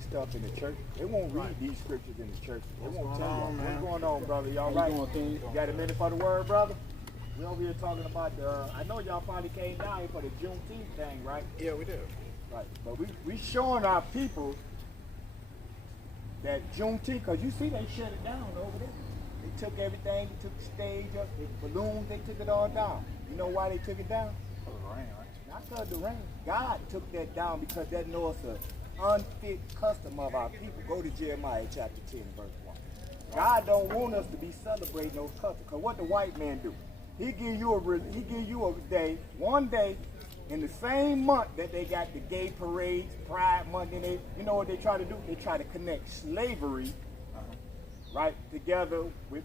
this stuff in the church. They won't read these scriptures in the church. They won't tell you. What's going on, brother? Y'all right? You got a minute for the word, brother? We over here talking about I know y'all finally came down here for the Juneteenth thing, right? Yeah, we do. Right. But we showing our people that Juneteenth, because you see they shut it down over there. They took everything, they took the stage up, the balloons, they took it all down. You know why they took it down? Because of the rain, right? Not because of the rain. God took that down because that knows an unfit custom of our people. Go to Jeremiah chapter 10, verse 1. God don't want us to be celebrating those customs. Because what the white man do? He give you a day, one day, in the same month that they got the gay parades, Pride Month, and you know what they try to do? They try to connect slavery, right, together with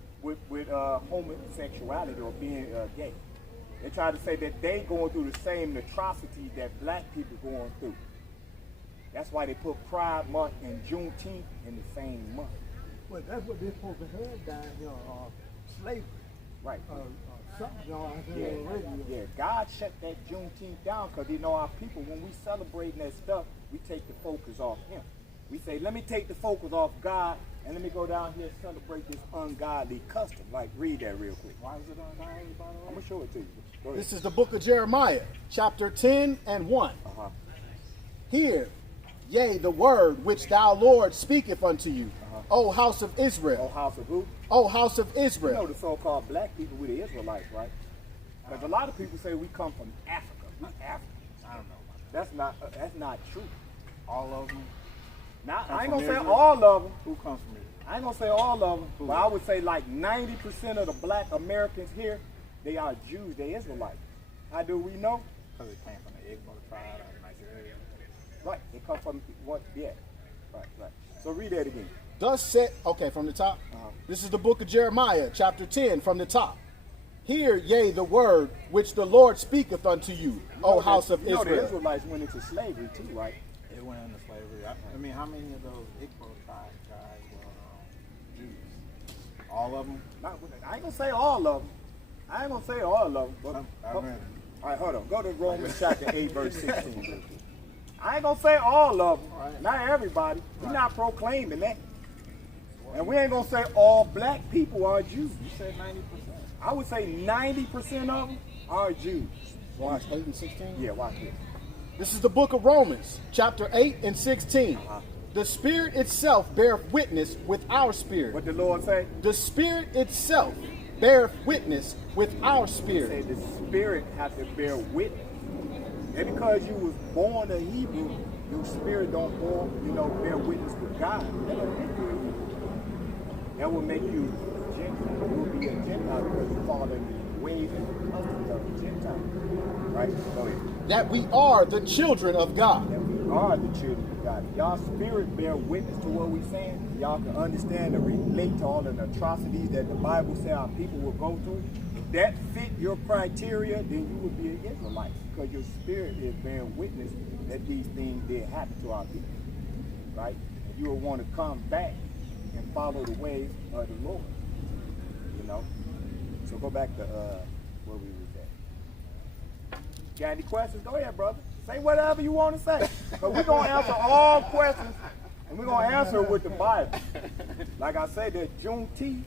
homosexuality or being gay. They try to say that they going through the same atrocities that black people going through. That's why they put Pride Month and Juneteenth in the same month. Well, that's what they're supposed to have down here, slavery. Right. Something on the radio. Yeah, God shut that Juneteenth down because you know our people, when we celebrating that stuff, we take the focus off him. We say, let me take the focus off God and let me go down here and celebrate this ungodly custom. Like, read that real quick. Why is it ungodly, by the way? I'm going to show it to you. Go ahead. This is the book of Jeremiah, chapter 10 and 1. Hear, yea, the word which thou, Lord, speaketh unto you, O house of Israel. O house of who? O house of Israel. You know the so-called black people, we the Israelites, right? Because a lot of people say we come from Africa. We Africans. I don't know. That's not true. All of them? Now, I ain't going to say all of them. Who comes from Israel? I ain't going to say all of them, but I would say like 90% of the black Americans here, they are Jews, they Israelites. How do we know? Because they came from the Igbo tribe out of Nigeria. Right, they come from what? Yeah, right. So read that again. Thus said, okay, from the top. This is the book of Jeremiah, chapter 10, from the top. Hear, yea, the word which the Lord speaketh unto you, O house of Israel. You know the Israelites went into slavery too, right? It went into slavery. I mean, how many of those Igbo tribe guys were Jews? All of them? I ain't going to say all of them. But, all right, hold on. Go to Romans chapter 8, verse 16. I ain't going to say all of them. Right. Not everybody. We're not proclaiming that. And we ain't going to say all black people are Jews. You said 90%. I would say 90% of them are Jews. Watch 8 and 16? Yeah, watch this. This is the book of Romans, chapter 8 and 16. The Spirit itself beareth witness with our spirit. What did the Lord say? The Spirit itself beareth witness with our spirit. He said the Spirit has to bear witness. And because you was born a Hebrew, your spirit don't bear witness with God. That don't make you a Hebrew. That will make you a Gentile. You will be a Gentile because you follow the ways and customs of the Gentile. Right? Go ahead. That we are the children of God. That we are the children of God. Y'all spirit bear witness to what we're saying. Y'all can understand and relate to all the atrocities that the Bible says our people will go through. If that fit your criteria, then you would be an Israelite. Because your spirit is bearing witness that these things did happen to our people. Right? And you will want to come back and follow the ways of the Lord. You know? So go back to where we was at. Got any questions? Go ahead, brother. Say whatever you want to say. But we're going to answer all questions, and we're going to answer it with the Bible. Like I said, that Juneteenth,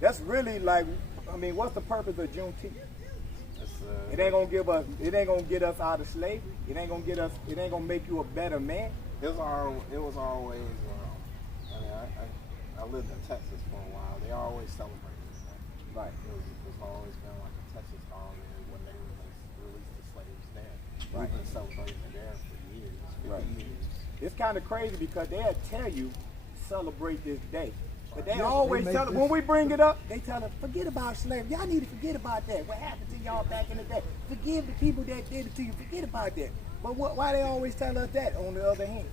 that's really like, I mean, what's the purpose of Juneteenth? It ain't gonna get us out of slavery. It ain't gonna make you a better man. It was always. I lived in Texas for a while. They always celebrated this thing. Right. It's always been like a Texas holiday when they released the slaves there. Right. We've been celebrating it there for years. Right. Years. It's kind of crazy because they'll tell you celebrate this day. But they always tell us, when we bring it up, they tell us, forget about slavery. Y'all need to forget about that. What happened to y'all back in the day? Forgive the people that did it to you. Forget about that. But why they always tell us that on the other hand?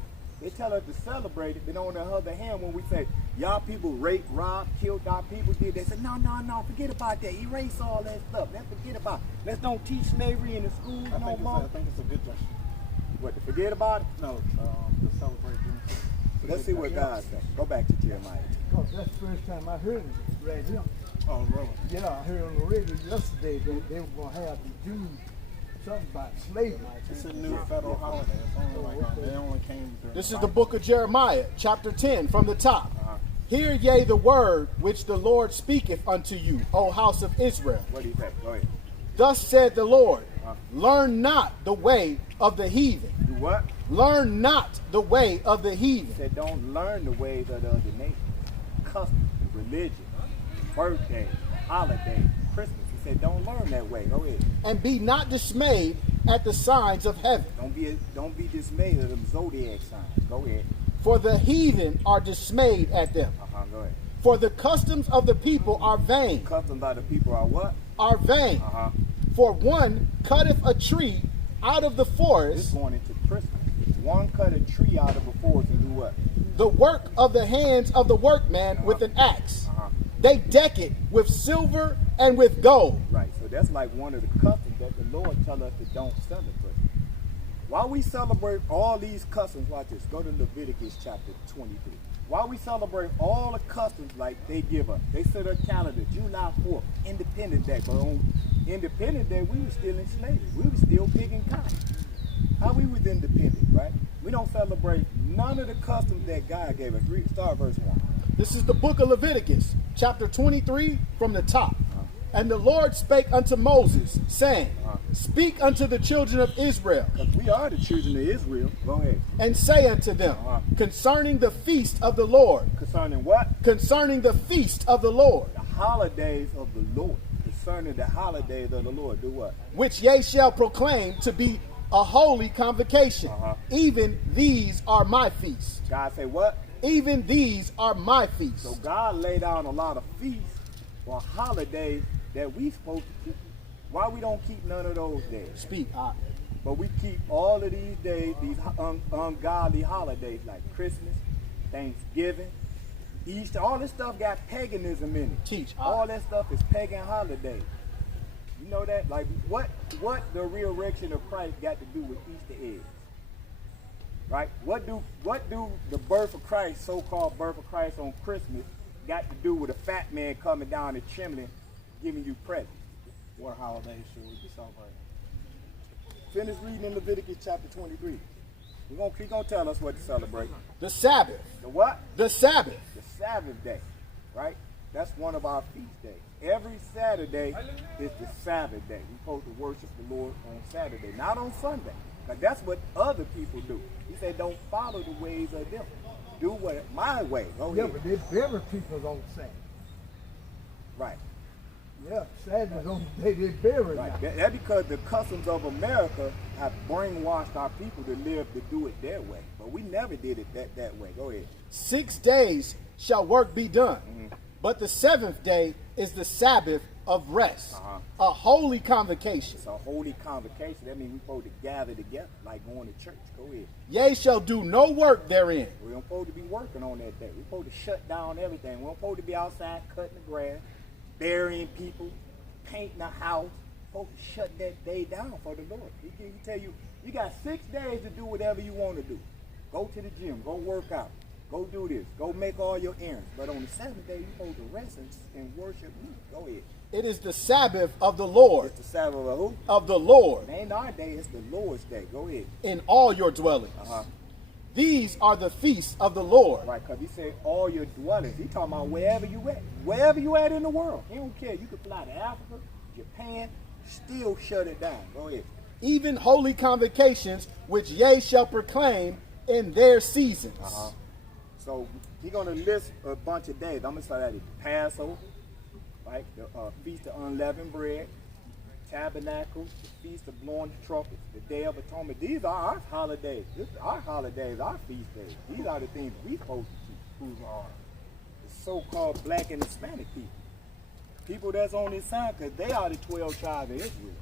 They tell us to celebrate it, but on the other hand, when we say, y'all people raped, robbed, killed our people, they say, no, forget about that. Erase all that stuff. Let's forget about it. Let's don't teach slavery in the schools no more. I think it's a good gesture. What, to forget about it? No, to celebrate Juneteenth. Let's see what God says. Go back to Jeremiah. Because that's the first time I heard it right here. Oh, really? Yeah, I heard on the radio yesterday that they were going to have the Jews something about slavery. It's a new federal holiday. It's only like they only came during This is the book of Jeremiah, chapter 10, from the top. Hear ye the word which the Lord speaketh unto you, O house of Israel. What do you say? Go ahead. Thus said the Lord, learn not the way of the heathen. Do what? Learn not the way of the He heathen. said, don't learn the ways of the other nations. Customs, religion, birthday, holiday, Christmas. He said, don't learn that way. Go ahead. And be not dismayed at the signs of heaven. Don't be dismayed of them zodiac signs. Go ahead. For the heathen are dismayed at them. Go ahead. For the customs of the people are vain. Customs of the people are what? Are vain. For one cutteth a tree out of the This forest, going into Christmas. One cut a tree out of a forest and do what? the work of the hands of the workman with an axe. They deck it with silver and with gold. Right. So that's like one of the customs that the Lord tell us to don't celebrate. While we celebrate all these customs, watch this. Go to Leviticus chapter 23. While we celebrate all the customs like they give us, they set a calendar, July 4th, Independence Day. But on Independence Day, we were still in slavery. We were still picking cotton. How we was independent, right? We don't celebrate none of the customs that God gave us. Start verse 1. This is the book of Leviticus, chapter 23, from the top. And the Lord spake unto Moses, saying, Speak unto the children of Israel, Because we are the children of Israel. Go ahead. and say unto them, concerning the feast of the Lord, Concerning what? concerning the feast of the Lord, The holidays of the Lord. Concerning the holidays of the Lord. Do what? which ye shall proclaim to be a holy convocation. Even these are my feasts. God say what? Even these are my feasts. So God laid down a lot of feasts or holidays that we supposed to keep. Why we don't keep none of those days? Speak. But we keep all of these days, these ungodly holidays like Christmas, Thanksgiving, Easter. All this stuff got paganism in it. Teach. All that stuff is pagan holidays. You know that? Like what the resurrection of Christ got to do with Easter eggs? Right? What do the birth of Christ, so-called birth of Christ on Christmas, got to do with a fat man coming down the chimney giving you presents? What holidays should we be celebrating? Finish reading in Leviticus chapter 23. He's gonna tell us what to celebrate. The Sabbath. The what? The Sabbath. The Sabbath day, right? That's one of our feast days. Every Saturday is the Sabbath day. We're supposed to worship the Lord on Saturday, not on Sunday. Because that's what other people do. He said, don't follow the ways of them. Do what my way. Go Yeah, ahead. but they bury people on Saturday. Right. Yeah, Saturday's on the day they bury Right. now. That's because the customs of America have brainwashed our people to live to do it their way. But we never did it that way. Go ahead. 6 days shall work be done, but the seventh day is the Sabbath of rest, a holy convocation. It's a holy convocation. That means we're supposed to gather together like going to church. Go ahead. Ye shall do no work therein. We're not supposed to be working on that day. We're supposed to shut down everything. We're not supposed to be outside cutting the grass, burying people, painting a house. We're supposed to shut that day down for the Lord. He tell you, you got 6 days to do whatever you want to do. Go to the gym, go work out, go do this, go make all your errands. But on the 7th day, you're supposed to rest and worship me. Go ahead. It is the Sabbath of the Lord. It's the Sabbath of who? Of the Lord. It ain't our day, it's the Lord's day. Go ahead. In all your dwellings. These are the feasts of the Lord. Right, because he said all your dwellings. He talking about wherever you at. Wherever you at in the world. He don't care. You can fly to Africa, Japan, still shut it down. Go ahead. Even holy convocations, which ye shall proclaim in their seasons. So he's going to list a bunch of days. I'm going to start at the Passover, right? The Feast of Unleavened Bread, Tabernacles, the Feast of Blowing the Trumpets, the Day of Atonement. These are our holidays. This is our holidays, our feast days. These are the things we supposed to keep. Who are the so-called black and Hispanic people. People that's on this sign because they are the 12 tribes of Israel.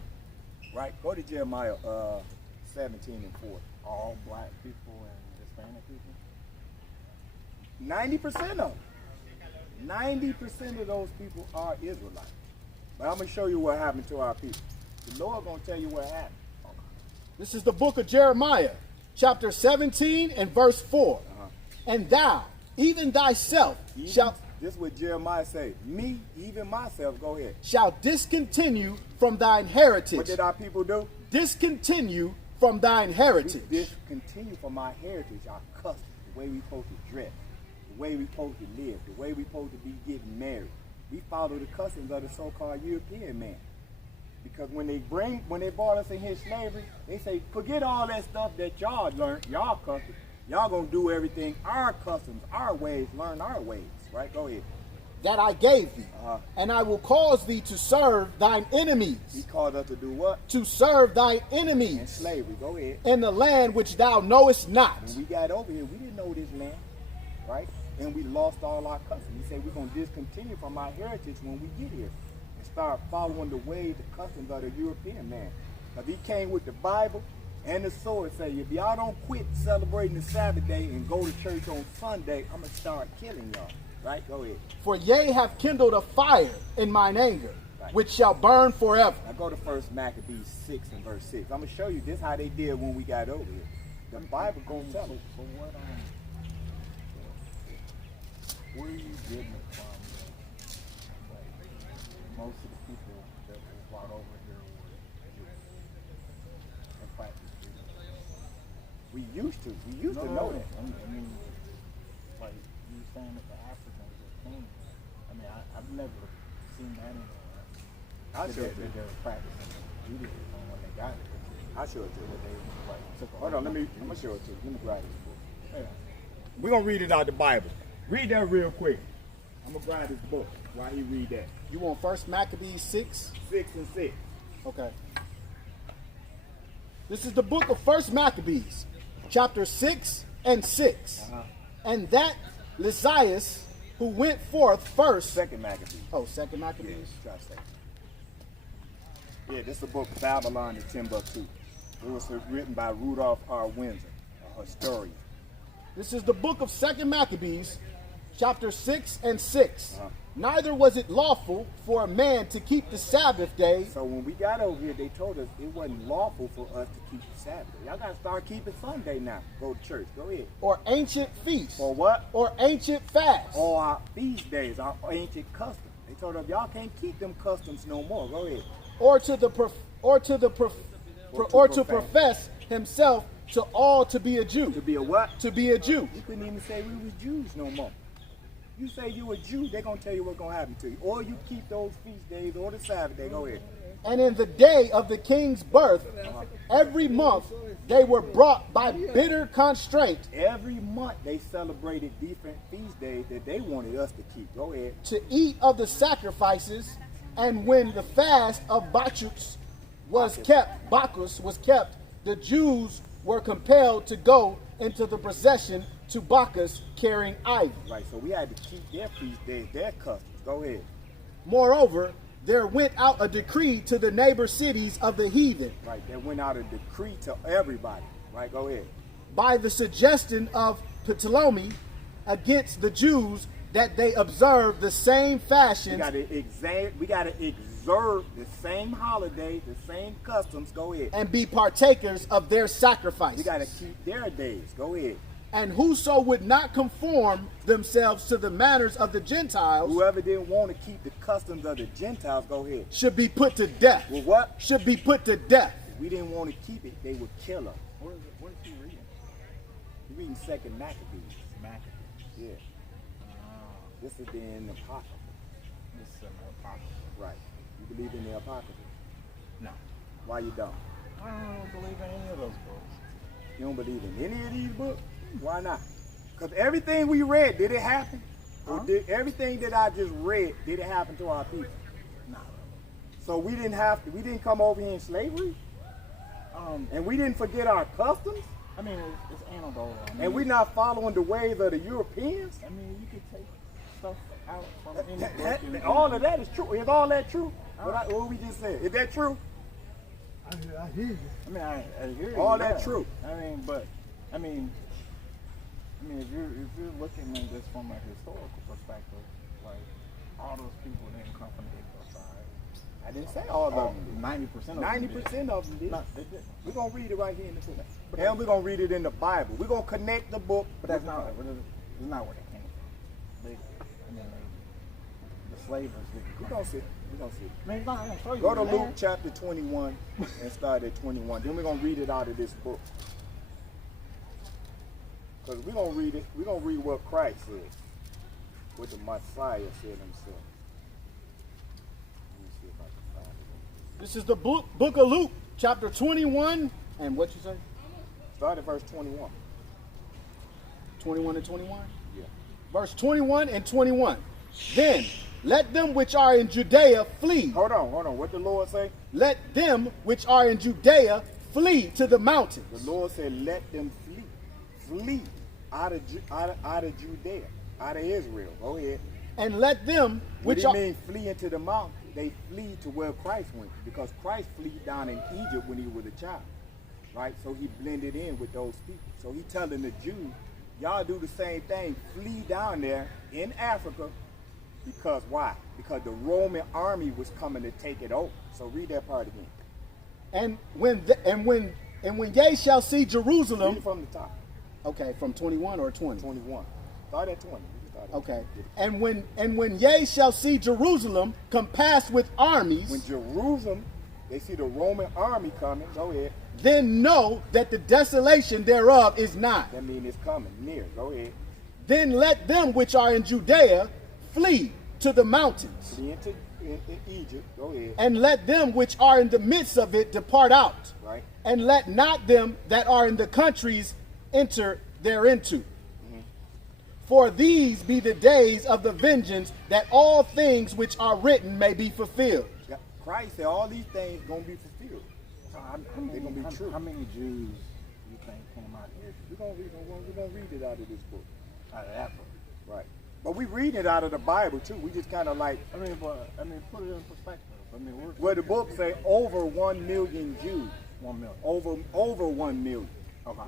Right? Go to Jeremiah 17 and 4. All black people and Hispanic people? 90% of them. 90% of those people are Israelites. But I'm going to show you what happened to our people. The Lord going to tell you what happened. This is the book of Jeremiah, chapter 17 and verse 4. And thou, even thyself, shalt... This is what Jeremiah say. Me, even myself, go ahead. Shall discontinue from thy inheritance. What did our people do? discontinue from thine heritage. We discontinue from our heritage, our customs, the way we supposed to dress, the way we supposed to live, the way we supposed to be getting married. We follow the customs of the so-called European man. Because when they brought us in here slavery, they say, forget all that stuff that y'all learned, y'all customs. Y'all gonna do everything, our customs, our ways, learn our ways. Right? Go ahead. That I gave thee, and I will cause thee to serve thine enemies. He called us to do what? To serve thine enemies. In slavery. Go ahead. In the land which thou knowest not. When we got over here, we didn't know this land, right? And we lost all our customs. He said we're going to discontinue from our heritage when we get here and start following the ways, the customs of the European man. If he came with the Bible and the sword, say, if y'all don't quit celebrating the Sabbath day and go to church on Sunday, I'm going to start killing y'all. Right? Go ahead. For ye have kindled a fire in mine anger, right, which shall burn forever. Now go to 1 Maccabees 6 and verse 6. I'm going to show you this how they did when we got over here. The Bible going to tell us. So what, where are you getting it from? Like, most of the people that were brought over here were Jews. In fact, we used to know that. I mean, like you were saying that the Africans were clean. I mean, I've never seen that anywhere. I sure did. They were practicing Judaism when they got it. I sure did. Hold on, I'm gonna show it to you. Let me grab this book. Yeah. We're gonna read it out the Bible. Read that real quick. I'm gonna grab this book while he read that. You want 1 Maccabees 6? 6 and 6. Okay. This is the book of 1 Maccabees, chapter 6 and 6. And that Lysias, who went forth first. 2 Maccabees. Oh, 2 Maccabees. Yeah, try to say. Yeah, this is the book Babylon and Timbuktu. It was written by Rudolph R. Windsor, a historian. This is the book of 2 Maccabees, chapter 6 and 6. Neither was it lawful for a man to keep the Sabbath day. So when we got over here, they told us it wasn't lawful for us to keep the Sabbath. Y'all got to start keeping Sunday now. Go to church. Go ahead. Or ancient feasts. Or what? Or ancient fasts. Or our feast days, our ancient customs. They told us y'all can't keep them customs no more. Go ahead. Or to profess himself to all to be a Jew. To be a what? To be a Jew. You couldn't even say we was Jews no more. You say you a Jew, they're going to tell you what's going to happen to you. Or you keep those feast days or the Sabbath day. Go ahead. And in the day of the king's birth, every month they were brought by bitter constraint. Every month they celebrated different feast days that they wanted us to keep. Go ahead. To eat of the sacrifices, and when the fast of Bacchus was kept, the Jews were compelled to go into the procession to Bacchus carrying ivy. Right, so we had to keep their feast days, their customs. Go ahead. Moreover, there went out a decree to the neighbor cities of the heathen. Right, there went out a decree to everybody. Right, go ahead. By the suggestion of Ptolemy against the Jews, that they observe the same fashions. We got to observe the same holidays, the same customs. Go ahead. And be partakers of their sacrifice. We got to keep their days. Go ahead. And whoso would not conform themselves to the manners of the Gentiles. Whoever didn't want to keep the customs of the Gentiles, go ahead. Should be put to death. Well, what? Should be put to death. If we didn't want to keep it, they would kill us. What is he reading? He's reading 2 Maccabees. Yeah. This is in the Apocrypha. This is in the Apocrypha. Right. You believe in the Apocrypha? No. Why you don't? I don't believe in any of those books. You don't believe in any of these books? Why not? Because everything we read, did it happen? Or did everything that I just read, did it happen to our people? No. So we didn't come over here in slavery? And we didn't forget our customs? I mean, it's anecdotal. And we're not following the ways of the Europeans? I mean, you could take stuff out from any book. All of that is true. Is all that true? What we just said. Is that true? I hear you. I mean, I hear you. All that true. I mean, if you're looking at this from a historical perspective, like all those people didn't come from the Igbo side. I didn't say all of them. 90% of them. 90% of them did. No, they didn't. We're going to read it right here in the book. And we're going to read it in the Bible. We're going to connect the book. But that's not where they came from. the slavers get We're going to see. We're going to see. Man, he's not going to show you. Go to man. Luke chapter 21 and start at 21. Then we're going to read it out of this book. Because we're going to read it. We're going to read what Christ said. What the Messiah said himself. Let me see if I can find it. This is the book of Luke, chapter 21. And what you say? Start at verse 21. 21 and 21? Yeah. Verse 21 and 21. Then let them which are in Judea flee. Hold on. What the Lord say? Let them which are in Judea flee to the mountains. The Lord said, let them flee. Flee out of Judea, out of Israel. Go ahead. And let them What which do you are mean flee into the mountain? They flee to where Christ went, because Christ fled down in Egypt when he was a child, right? So he blended in with those people. So he telling the Jews, y'all do the same thing. Flee down there in Africa, because why? Because the Roman army was coming to take it over. So read that part again. and when ye shall see Read Jerusalem. it from the top. Okay, from 21 or 20? 21. Start at 20. You can start at Okay. 20. And when ye shall see Jerusalem compassed with armies, When Jerusalem, they see the Roman army coming. Go ahead. then know that the desolation thereof is nigh. That means it's coming near. Go ahead. Then let them which are in Judea flee to the mountains, Flee into in Egypt. Go ahead. and let them which are in the midst of it depart out, Right. and let not them that are in the countries enter thereinto. For these be the days of the vengeance, that all things which are written may be fulfilled. Yeah, Christ said all these things gonna be fulfilled. They're gonna be true. How many Jews you think came out here We're gonna read it out of this book. out of Africa? Right. But we read it out of the Bible too. We just kind of like, Put it in perspective. We're where the book say over 1 million Jews. 1 million. Over 1 million. Okay.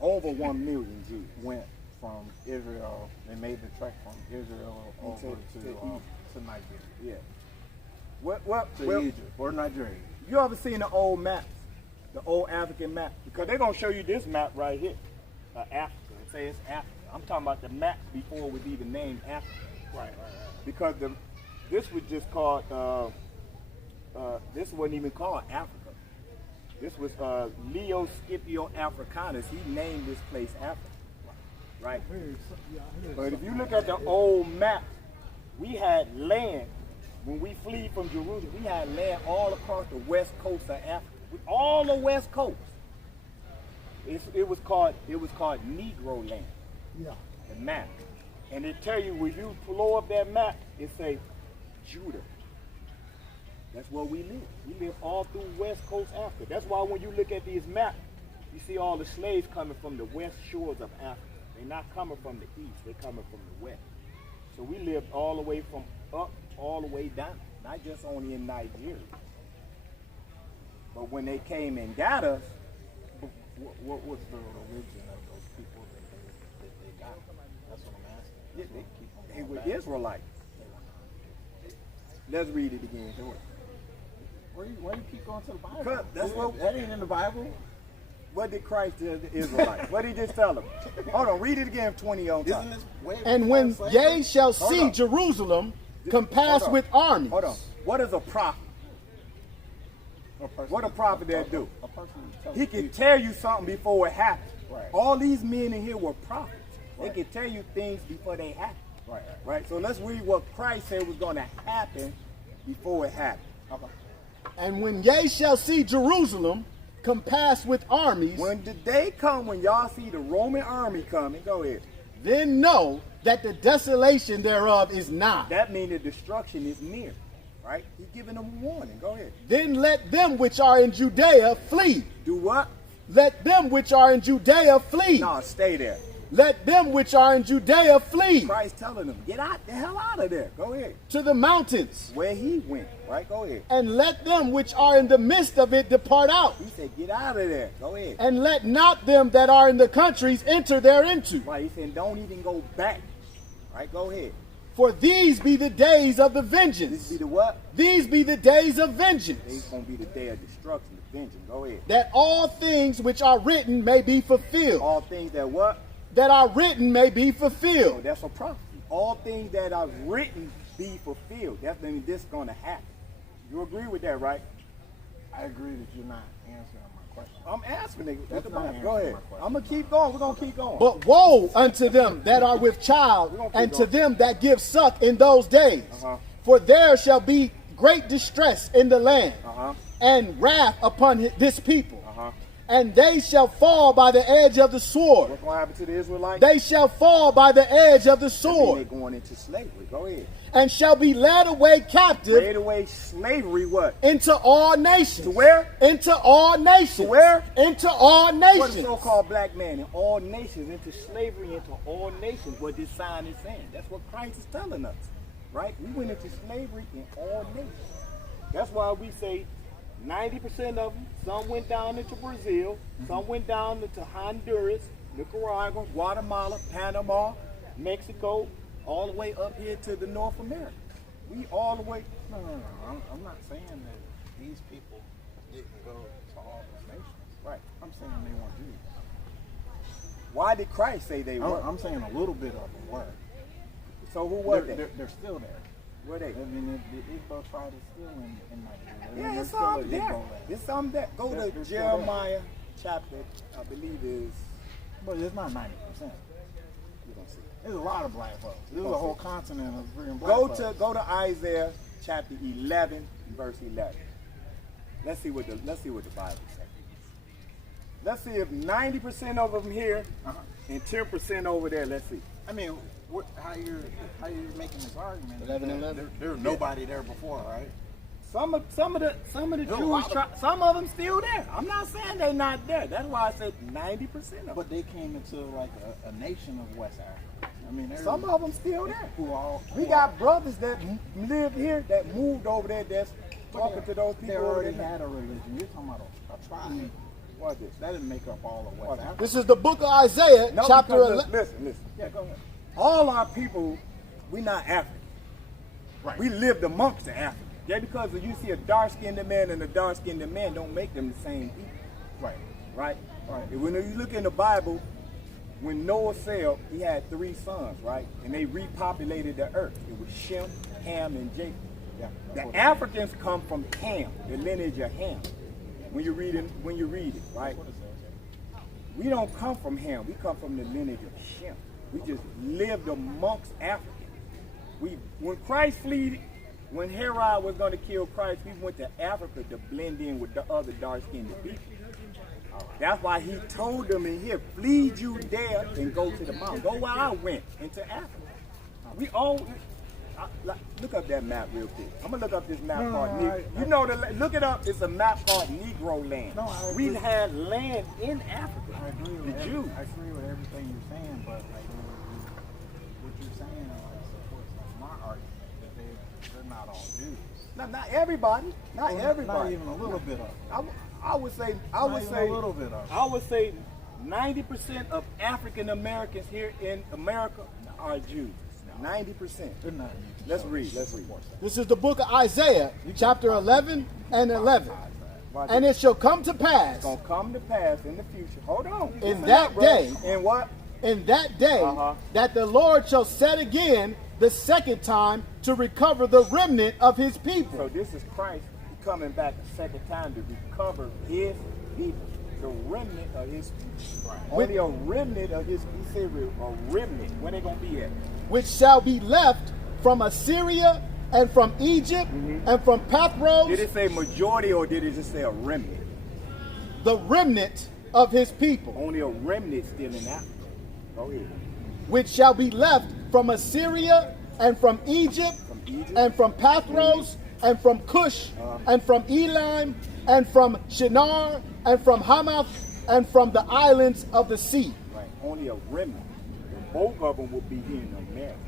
Over 1 million Jews. Went from Israel. They made the trek from Israel over to Nigeria. Yeah. Well, To Egypt or Nigeria. you ever seen the old maps? The old African map? Because they're gonna show you this map right here. Africa. It says Africa. I'm talking about the map before it was even named Africa. Right. Because this was just called, this wasn't even called Africa. This was Leo Scipio Africanus. He named this place Africa. Right? But if you look at the old map, we had land, when we fled from Jerusalem, we had land all across the west coast of Africa. All the west coast. It was called Negro land. Yeah. The map. And it tell you, when you blow up that map, it say Judah. That's where we live. We live all through West Coast Africa. That's why when you look at these maps, you see all the slaves coming from the west shores of Africa. They're not coming from the east, they're coming from the west. So we lived all the way from up, all the way down. Not just only in Nigeria. But when they came and got us, What was the religion of those people that they got? That's what I'm asking. they were Israelites. Let's read it again. Why you keep going to the Bible? Because that's what- that ain't in the Bible. What did Christ tell the Israelites? What did he just tell them? Hold on, read it again, 20 on top. Isn't this way And before when slavery? ye shall Hold see on. Jerusalem Hold compassed on. with armies. Hold on. What is a prophet? A person- What a prophet that do? A person tells He can people- tell you something before it happens. Right. All these men in here were prophets. Right. They can tell you things before they happen. Right. Right? So let's read what Christ said was going to happen before it happened. Okay. And when ye shall see Jerusalem compassed with armies, When the day come when y'all see the Roman army coming, go ahead. then know that the desolation thereof is nigh. That means the destruction is near. Right? He's giving them a warning. Go ahead. Then let them which are in Judea flee. Do what? Let them which are in Judea flee. No, stay there. Let them which are in Judea flee Christ telling them, get out the hell out of there. Go ahead. to the mountains. Where he went, right? Go ahead. And let them which are in the midst of it depart out. He said, get out of there. Go ahead. And let not them that are in the countries enter thereinto. Right? He said, don't even go back. Right? Go ahead. For these be the days of the This vengeance. be the what? These be the days of It's vengeance. going to be the day of destruction, the vengeance. Go ahead. That all things which are written may be fulfilled. All things that what? That are written may be Oh, fulfilled. that's a prophecy. All things that are written be fulfilled. That's when this is going to happen. You agree with that, right? I agree that you're not answering my question. I'm answering it. That's not answering Go ahead. my question. I'm going to keep going. We're going to keep going. But woe unto them that are with child, and to them that give suck in those days. For there shall be great distress in the land, and wrath upon this people. And they shall fall by the edge of the sword. What's going to happen to the Israelites? They shall fall by the edge of the sword. They're going into slavery. Go ahead. And shall be led away captive. Led away slavery what? Into all nations. To where? Into all nations. To where? Into all nations. What the so-called black man in all nations, into slavery, into all nations, what this sign is saying. That's what Christ is telling us, right? We went into slavery in all nations. That's why we say 90% of them, some went down into Brazil, some went down into Honduras, Nicaragua, Guatemala, Panama, Mexico, all the way up here to the North America. We all the way. No. I'm not saying that these people didn't go to all those nations. Right. I'm saying they weren't Jews. Why did Christ say they were? I'm saying a little bit of them were. So who were they? They're still there. Were they? I mean, the Igbo tribe is still in Nigeria. Yeah, it's still some an there. Igbo land. It's some there. Go They're to still Jeremiah chapter, I believe is. But it's not 90%. You're gonna see. There's a lot of black folks. There's a whole continent of freaking black folks. Go to Isaiah chapter 11, verse 11. Let's see what the Bible says. Let's see if 90% of them here and 10% over there. Let's see. I mean, how you're making this argument? 11. There's nobody there before, right? Some of the Jewish tribes, some of them still there. I'm not saying they're not there. That's why I said 90% of them. But they came into like a nation of West Africa. I mean, Some of them still there. We who got brothers that live here that moved over there that's talking to those people. They over already there. had a religion. You're talking about a tribe. What is this? That didn't make up all of West Africa. This is the book of Isaiah, No, chapter because 11. listen. Yeah, go ahead. All our people, we not African. Right. We lived amongst the Africans. Just because you see a dark-skinned man and a dark-skinned man don't make them the same people. Right. Right? And when you look in the Bible, when Noah sailed, he had 3 sons, right? And they repopulated the earth. It was Shem, Ham, and Japheth. Yeah. The Africans come from Ham, the lineage of Ham. When you read it, right? We don't come from Ham. We come from the lineage of Shem. We just lived amongst Africans. When Christ fled, when Herod was going to kill Christ, we went to Africa to blend in with the other dark-skinned people. That's why he told them in here, flee Judea and go to the mountain. Go where I went, into Africa. We all, look up that map real quick. I'm going to look up this map called Negro. You know, look it up. It's a map called Negro land. We had land in Africa. I agree with the Jews. I agree with everything you're saying, but like what you're saying supports like my argument that they're not all Jews. Not everybody. Not everybody. Not even a little bit of it. I would say a little bit of it. I would say 90% of African Americans here in America are Jews. 90%. They're not. Let's read. This is the book of Isaiah, chapter 11 and 11. And it shall come to pass. It's going to come to pass in the future. Hold on. In that day. In what? In that day, that the Lord shall set again the second time to recover the remnant of his people. So this is Christ coming back a second time to recover his people. The remnant of his people. Right. Only a remnant of his, he said a remnant. Where they going to be at? Which shall be left from Assyria and from Egypt and from Pathros. Did it say majority or did it just say a remnant? The remnant of his people. Only a remnant still in Africa. Go ahead. Which shall be left from Assyria and from Egypt, and from Pathros and from Cush and from Elam and from Shinar and from Hamath and from the islands of the sea. Right. Only a remnant. Both of them will be here in America.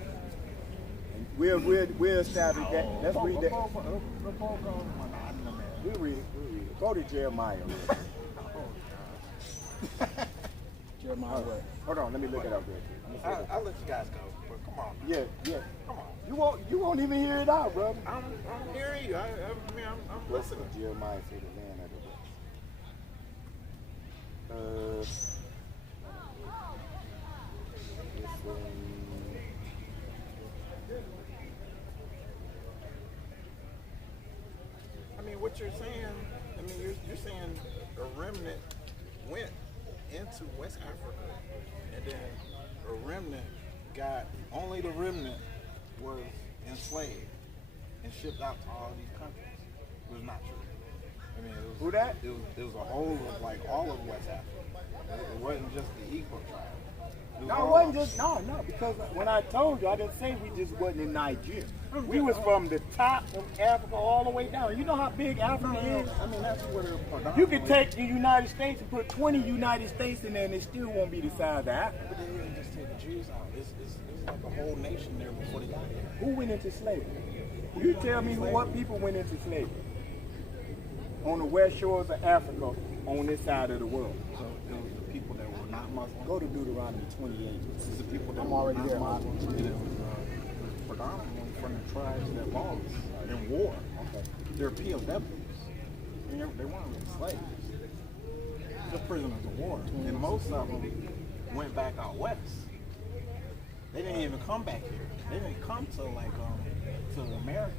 And we'll establish that. Let's read that. We'll read it. Go to Jeremiah. Jeremiah what? Hold on, let me look it up real quick. I'll let you guys go, but come on. Yeah. Come on. You won't even hear it out, brother. I'm hearing you. I'm listening. Jeremiah said the land of the west. what you're saying, I mean, you're saying a remnant went into West Africa, and then a remnant only the remnant was enslaved and shipped out to all these countries. It was not true. I mean, Who that? It was a whole of like all of West Africa. It wasn't just the Igbo tribe. No, it wasn't just, no, because when I told you, I didn't say we just wasn't in Nigeria. We was from the top of Africa all the way down. You know how big Africa is? I mean, that's where they're predominantly. You could take the United States and put 20 United States in there and it still won't be the size of Africa. But they didn't just take the Jews out. It's like a whole nation there before they got here. Who went into slavery? You tell me what people went into slavery on the west shores of Africa on this side of the world. So it was the people that were not Muslim. Go to Deuteronomy 28. This is the people that I'm were already not there. Muslims. And it was predominantly from the tribes that lost in war. Okay. They're POWs. And they weren't really slaves. They're prisoners of war. And most of them went back out west. They didn't even come back here. They didn't come to to America.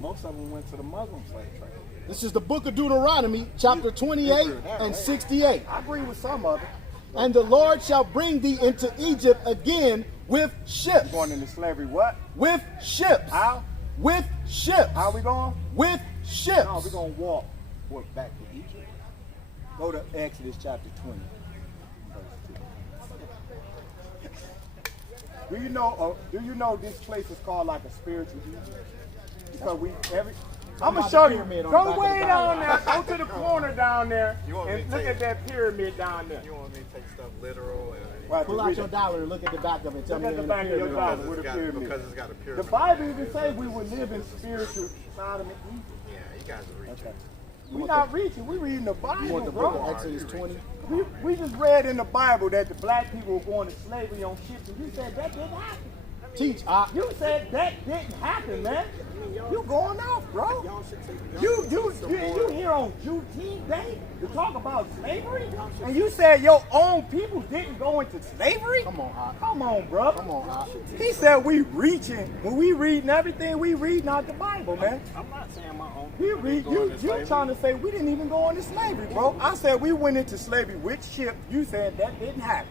Most of them went to the Muslim slave trade. This is the book of Deuteronomy, chapter 28 and 68. I agree with some of it. And the Lord shall bring thee into Egypt again with ships. Going into slavery, what? With ships. How? With ships. How we going? With ships. No, we're going to walk. What, back to Egypt? Go to Exodus chapter 20. Do you know this place is called like a spiritual Egypt? Because I'm gonna show you. Go way down there. Go to the corner down there and look at that pyramid down there. You want me to take stuff literal? Right, Pull out your dollar and look at the back of it. Tell Look me at the in back of your pyramid. dollar with a Because pyramid. it's got a pyramid. The Bible even say we would live in spiritual Sodom and Egypt. Yeah, you guys are reaching. Okay. We're not reaching. We're reading the Bible, You want the book bro. of Exodus 20? We just read in the Bible that the black people were going to slavery on ships, and you said that didn't happen. Teach. You said that didn't happen, man. You going off, bro. You here on Juneteenth Day to talk about slavery? And you said your own people didn't go into slavery? Come on, Hot. Come on, bro. Come on, Hot. He said we reaching. When we reading everything, we reading out the Bible, man. I'm not saying my own. You trying to say we didn't even go into slavery, bro. I said we went into slavery with ship. You said that didn't happen.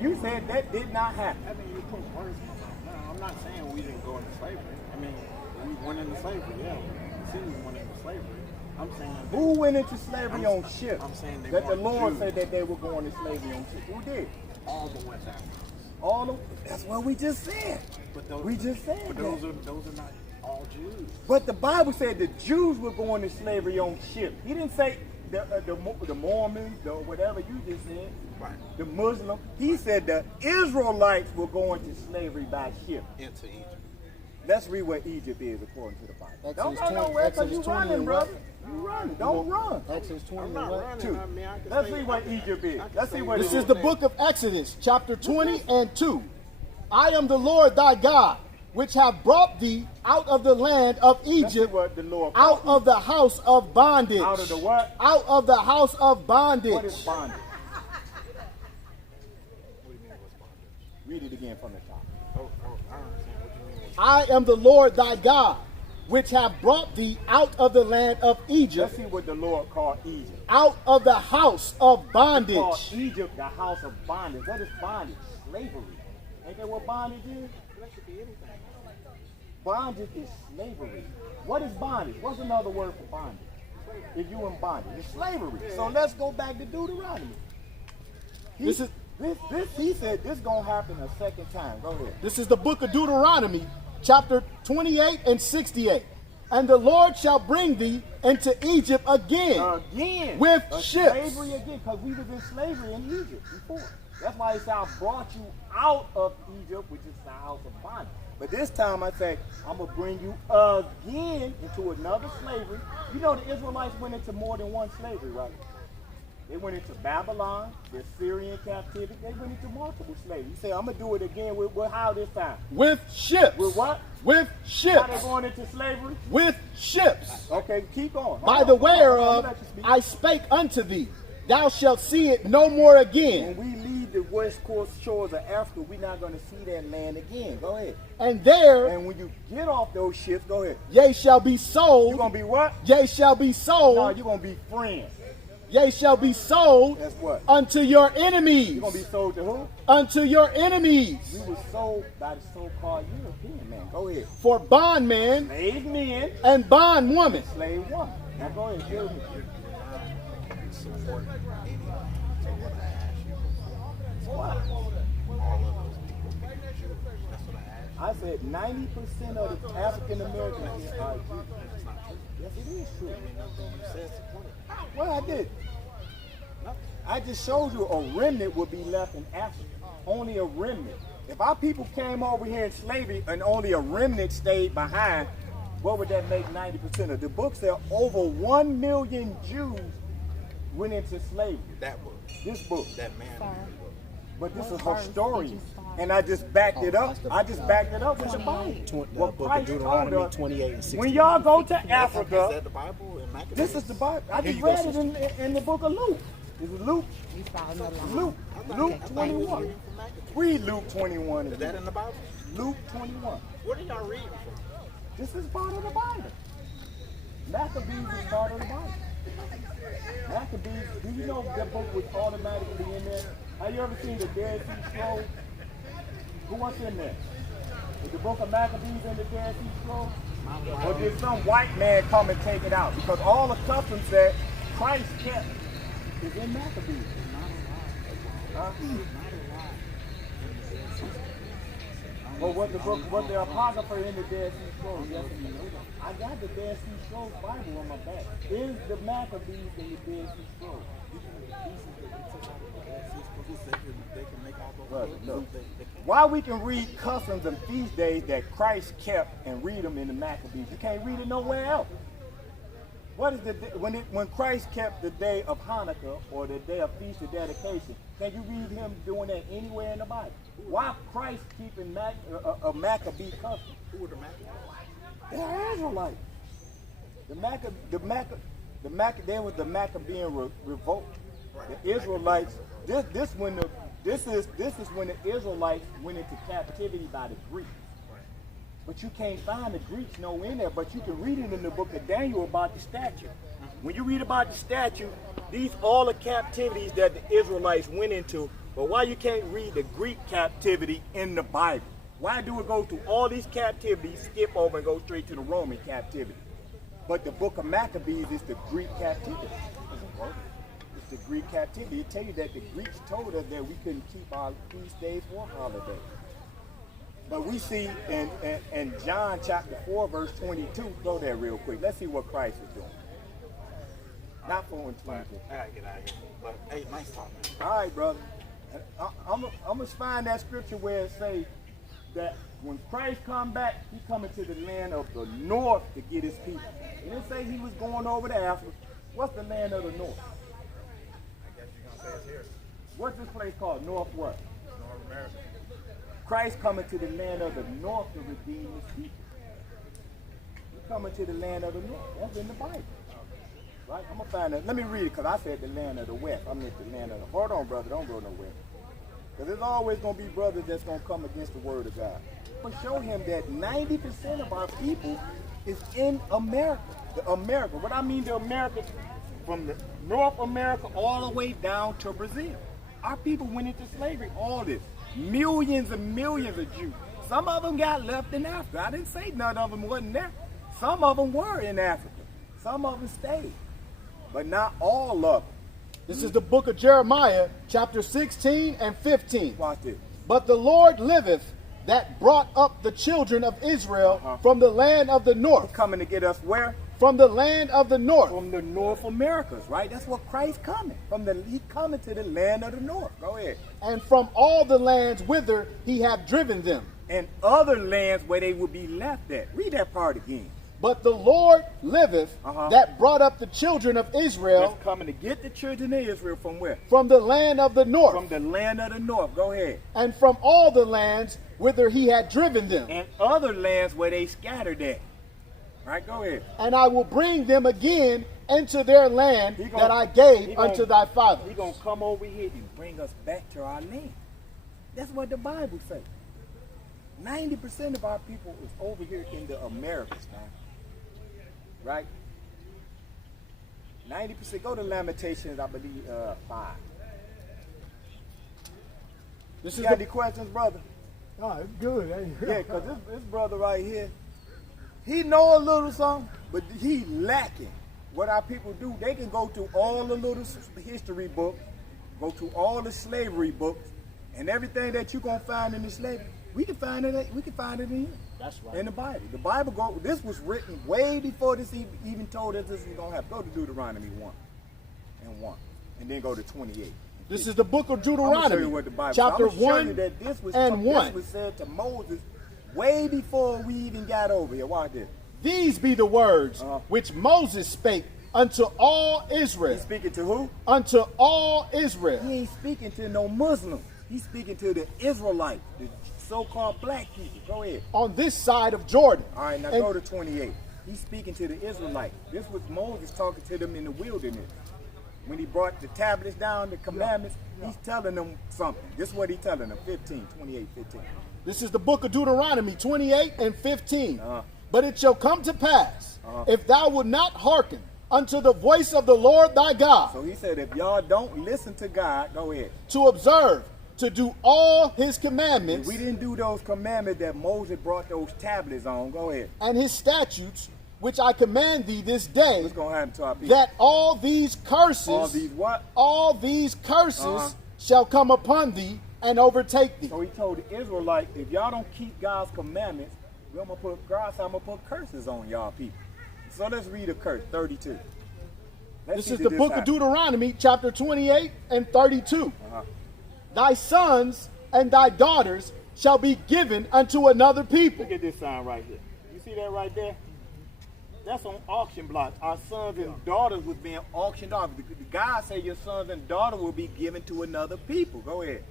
You said that did not happen. I mean, you put words in my mouth. No, I'm not saying we didn't go into slavery. I mean, we went into slavery, yeah. The cities went into slavery. I'm saying Who went into slavery on ships? I'm saying they that the weren't Lord Jews. said that they were going to slavery on ships. Who did? all the West Africans. All of that's what we just said. But those, We just said but that. those are not all Jews. But the Bible said the Jews were going to slavery on ships. He didn't say the Mormons, the whatever you just said, Right. the Muslim. He said the Israelites were going to slavery by ship. Into Egypt. Let's read what Egypt is according to the Bible. Exodus Don't go 20 nowhere because you Exodus 20 running, and brother. what? You running. Don't run. Exodus 20 I'm and not what? running. Two. I mean, I can Let's say- see what Egypt is. Let's see what This it is the book of Exodus, chapter 20 and 2. I am the Lord thy God, which have brought thee out of the land of Let's see Egypt, what the Lord out of the house of bondage. Out of the what? Out of the house of bondage. What is bondage? What do you mean what's bondage? Read it again from the top. Oh, I don't understand. What do you mean? I am the Lord thy God, which have brought thee out of the land of Let's Egypt, see what the Lord called Egypt. out of the house of He called bondage. Egypt the house of bondage. What is bondage? Slavery. Ain't that what bondage is? That should be anything. Bondage is slavery. What is bondage? What's another word for bondage? If you in bondage, it's slavery. So let's go back to Deuteronomy. He said this gonna happen a second time. Go ahead. This is the book of Deuteronomy, chapter 28 and 68. And the Lord shall bring thee into Egypt again. Again. With a ships. Slavery again, because we was in slavery in Egypt before. That's why he said, I brought you out of Egypt, which is the house of bondage. But this time I say, I'm going to bring you again into another slavery. You know the Israelites went into more than one slavery, right? They went into Babylon, the Syrian captivity. They went into multiple slavery. He said, I'm going to do it again with how this time? With ships. With what? With How ships. they going into slavery? With ships. Okay, keep going. By the way whereof I spake unto thee, thou shalt see it no more again. When we leave leave the west coast shores of Africa, we're not going to see that land again. Go ahead. And there And when you get off those ships, go ahead. ye shall be sold. You're going to be what? Ye shall be sold. No, you're going to be friends. Ye shall be sold That's what? unto your enemies. You're going to be sold to who? Unto your enemies. We were sold by the so-called European man. Go ahead. For bondmen Slave men, and bondwomen. slave woman. Now go ahead, tell me. Support any. So what I asked you before, What? all of those people being Jewish. That's what I asked you. I said 90% of the African Americans here are Jews. That's not true. Yes, it is true. I mean, nothing you said supported. Well, I did. I just showed you a remnant would be left in Africa. Only a remnant. If our people came over here in slavery and only a remnant stayed behind, what would that make 90% of? The book said over 1 million Jews went into slavery. That book, This book. that man. book. But this is historian. And I just backed it up. I just backed it up with the Bible. What book of Christ told Deuteronomy us. 28 and 16. When y'all go to Is Africa, that the Bible in Maccabees? this is the Bible. I Here just you go, read it sister. in the book of Luke. This is Luke. Luke. Luke 21. Read Luke 21 Is that again. in the Bible? Luke 21. What are y'all reading from? This is part of the Bible. Maccabees is part of the Bible. Maccabees, do you know that book was automatically in there? Have you ever seen the Dead Sea Scrolls? Who was in there? Is the book of Maccabees in the Dead Sea Scrolls? Or did some white man come and take it out? Because all the customs that Christ kept is in Maccabees. Huh? Well, what the Apocrypha in the Dead Sea Scrolls? Yes, I got the Dead Sea Scrolls Bible on my back. Is the Maccabees in the Dead Sea Scrolls? They can make all those Brother, books. look. They can. Why we can read customs and feast days that Christ kept and read them in the Maccabees? You can't read it nowhere else. What is when Christ kept the day of Hanukkah or the day of Feast of Dedication? Can you read him doing that anywhere in the Bible? Why Christ keeping a Maccabee custom? Who were the Maccabees? They're Israelites. There was the Maccabean revolt. The Israelites. This is when the Israelites went into captivity by the Greeks. But you can't find the Greeks nowhere in there. But you can read it in the book of Daniel about the statue. When you read about the statue, these all the captivities that the Israelites went into. But why you can't read the Greek captivity in the Bible? Why do it go through all these captivities, skip over and go straight to the Roman captivity? But the book of Maccabees is the Greek captivity. It's the Greek captivity. It tell you that the Greeks told us that we couldn't keep our feast days or holidays. But we see in John chapter 4, verse 22, go there real quick. Let's see what Christ is doing. Not 4 and 22. I gotta get out of here. But hey, nice talk, man. All right, brother. I'm going to find that scripture where it says that when Christ come back, he coming to the land of the north to get his people. It didn't say he was going over to Africa. What's the land of the north? I guess you're gonna say it's here. What's this place called? North what? North America. Christ coming to the land of the north to redeem his people. He's coming to the land of the north. That's in the Bible. Right? I'm going to find that. Let me read it because I said the land of the west. I meant the land of the... Hold on, brother. Don't go nowhere. Because there's always going to be brothers that's going to come against the word of God. I'm going to show him that 90% of our people is in America. The America. What I mean the America, from the North America all the way down to Brazil. Our people went into slavery. All this. Millions and millions of Jews. Some of them got left in Africa. I didn't say none of them wasn't there. Some of them were in Africa. Some of them stayed. But not all of them. This is the book of Jeremiah, chapter 16 and 15. Watch this. But the Lord liveth, that brought up the children of Israel from the land of the north. Coming to get us where? From the land of the north. From the North Americas, right? That's what Christ coming. He coming to the land of the north. Go ahead. And from all the lands whither he hath driven them. And other lands where they would be left at. Read that part again. But the Lord liveth, that brought up the children of Israel. That's coming to get the children of Israel from where? From the land of the north. From the land of the north. Go ahead. And from all the lands whither he had driven them. And other lands where they scattered at. Right, go ahead. And I will bring them again into their land He gonna- that I gave he gonna- unto thy fathers. He's going to come over here and bring us back to our land. That's what the Bible says. 90% of our people is over here in the Americas now. Right? 90%. Go to Lamentations, I believe, 5. This You is got the, any questions, brother? Oh, it's good. Ain't it? Yeah, because this brother right here, he know a little something, but he lacking. What our people do, they can go to all the little history books, go to all the slavery books, and everything that you're going to find in the slavery, we can find it in here. That's right. In the Bible. The Bible, this was written way before this even told us this was going to happen. Go to Deuteronomy 1 and 1, and then go to 28. This is the book of I'm gonna show Deuteronomy, you what the Bible chapter says. I'm gonna show you 1 that this was and 1. This was said to Moses way before we even got over here. Watch this. These be the words which Moses spake unto all Israel. He's speaking to who? Unto all Israel. He ain't speaking to no Muslim. He's speaking to the Israelites, the so-called black people. Go ahead. On this side of Jordan. All right, now And- go to 28. He's speaking to the Israelites. This was Moses talking to them in the wilderness. When he brought the tablets down, the commandments, he's telling them something. This is what he's telling them, 28, 15. This is the book of Deuteronomy 28 and 15. Uh-huh. But it shall come to pass, if thou wilt not hearken unto the voice of the Lord thy God, So he said, if y'all don't listen to God, go ahead. to observe, to do all his If commandments we didn't do those commandments that Moses brought those tablets on, go ahead. and his statutes, which I command thee this day, What's going to happen to our people? that all these curses, All these what? all these curses Uh-huh. shall come upon thee and overtake thee. So he told the Israelites, if y'all don't keep God's commandments, I'm going to put curses on y'all people. So let's read a curse, 32. Let's This see is that the this book of happen. Deuteronomy, chapter 28 and 32. Uh-huh. Thy sons and thy daughters shall be given unto another people. Look at this sign right here. You see that right there? That's on auction blocks. Our sons and daughters was being auctioned off. The God said your sons and daughters will be given to another people. Go ahead.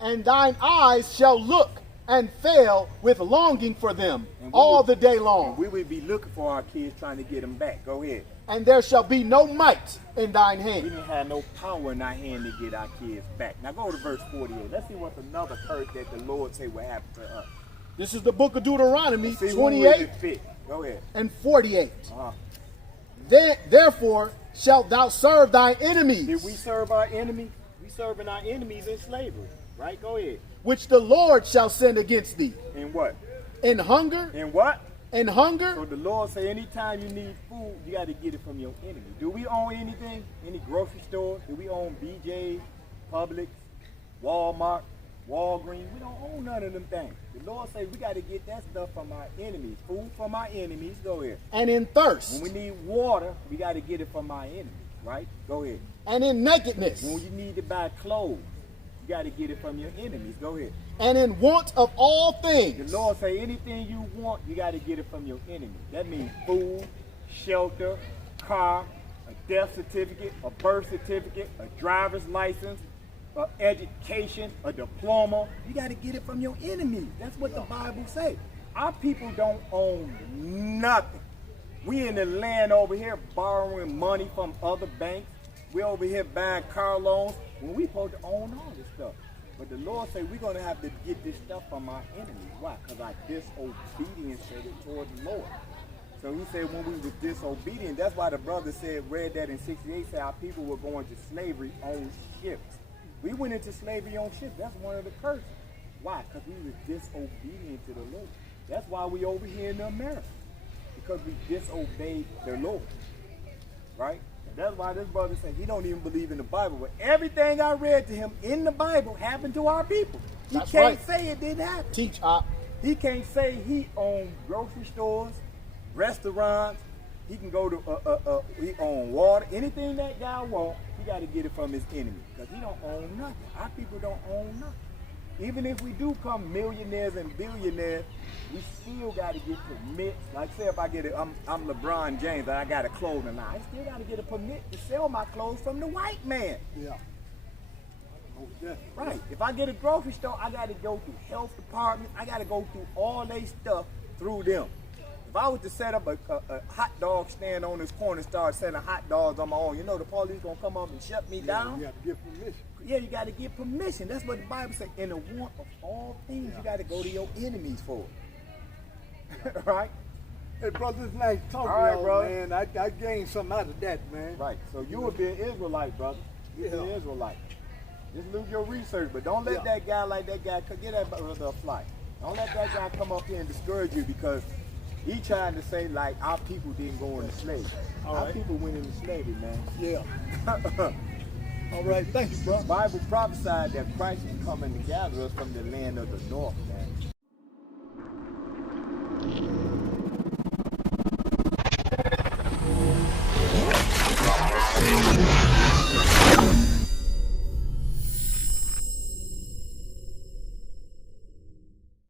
And thine eyes shall look and fail with longing for them And we all will- the day long. We will be looking for our kids, trying to get them back. Go ahead. And there shall be no might in thine We hand. didn't have no power in our hand to get our kids back. Now go to verse 48. Let's see what's another curse that the Lord say will happen to us. This is the book of Deuteronomy See who 28 it fit. Go ahead. and 48. Uh-huh. Therefore shalt thou serve thine enemies, Did we serve our enemies? We serving our enemies in slavery, right? Go ahead. which the Lord shall send against thee, In what? in hunger, In what? in hunger, So the Lord say anytime you need food, you got to get it from your enemy. Do we own anything? Any grocery store? Do we own BJ's, Publix, Walmart, Walgreens? We don't own none of them things. The Lord say we got to get that stuff from our enemies. Food from our enemies. Go ahead. and in thirst, When we need water, we got to get it from our enemies, right? Go ahead. and in nakedness, When you need to buy clothes, you got to get it from your enemies. Go ahead. and in want of all The things, Lord say anything you want, you got to get it from your enemy. That means food, shelter, car, a death certificate, a birth certificate, a driver's license, an education, a diploma. You got to get it from your enemies. That's what the Bible says. Our people don't own nothing. We in the land over here borrowing money from other banks. We over here buying car loans when we supposed to own all this stuff. But the Lord say we're going to have to get this stuff from our enemies. Why? Because our disobedience toward the Lord. So he said when we were disobedient, that's why the brother said, read that in 68, said our people were going to slavery on ships. We went into slavery on ships. That's one of the curses. Why? Because we were disobedient to the Lord. That's why we over here in America. Because we disobeyed the Lord. Right? And that's why this brother said he don't even believe in the Bible. But everything I read to him in the Bible happened to our people. He That's can't right. say it didn't happen. teach up. He can't say he owned grocery stores, restaurants. He can go to he own water. Anything that guy wants, he got to get it from his enemy because he don't own nothing. Our people don't own nothing. Even if we do become millionaires and billionaires, we still got to get permits. Like say if I get it, I'm LeBron James and I got a clothing line. I still got to get a permit to sell my clothes from the white man. Yeah. Most definitely. Right. If I get a grocery store, I got to go through health department. I got to go through all their stuff through them. If I was to set up a hot dog stand on this corner and start selling hot dogs on my own, you know the police gonna come up and shut me down? You got to get permission. Yeah, you got to get permission. That's what the Bible says. In the want of all things, you got to go to your enemies for it. Right? Hey, brother, it's nice talking All right, to y'all, brother. man. I gained something out of that, man. Right. So you would be an Israelite, brother. You be an Yeah. Israelite. Just do your research, but don't let that guy get that brother a flight. Don't let that guy come up here and discourage you because he trying to say like our people didn't go into slavery. Our people went into slavery, man. Yeah. All right, thank you, bro. The Bible prophesied that Christ was coming to gather us from the land of the north, man.